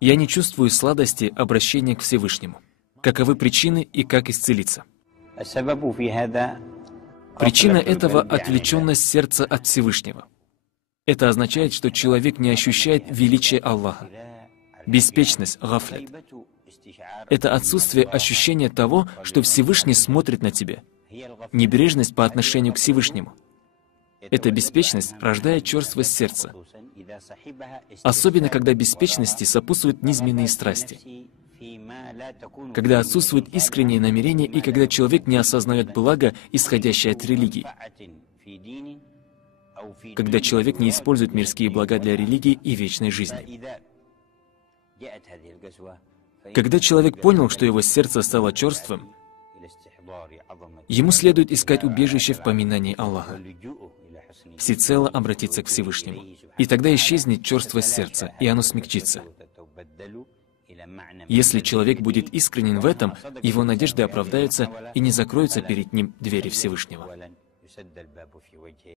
Я не чувствую сладости обращения к Всевышнему. Каковы причины и как исцелиться? Причина этого — отвлеченность сердца от Всевышнего. Это означает, что человек не ощущает величия Аллаха. Беспечность, гафлят. Это отсутствие ощущения того, что Всевышний смотрит на тебя. Небрежность по отношению к Всевышнему. Эта беспечность рождает черствость сердца. Особенно, когда беспечности сопутствуют низменные страсти. Когда отсутствуют искренние намерения и когда человек не осознает благо, исходящее от религии. Когда человек не использует мирские блага для религии и вечной жизни. Когда человек понял, что его сердце стало черствым, ему следует искать убежище в поминании Аллаха, всецело обратиться к Всевышнему. И тогда исчезнет черствость сердца, и оно смягчится. Если человек будет искренен в этом, его надежды оправдаются и не закроются перед ним двери Всевышнего.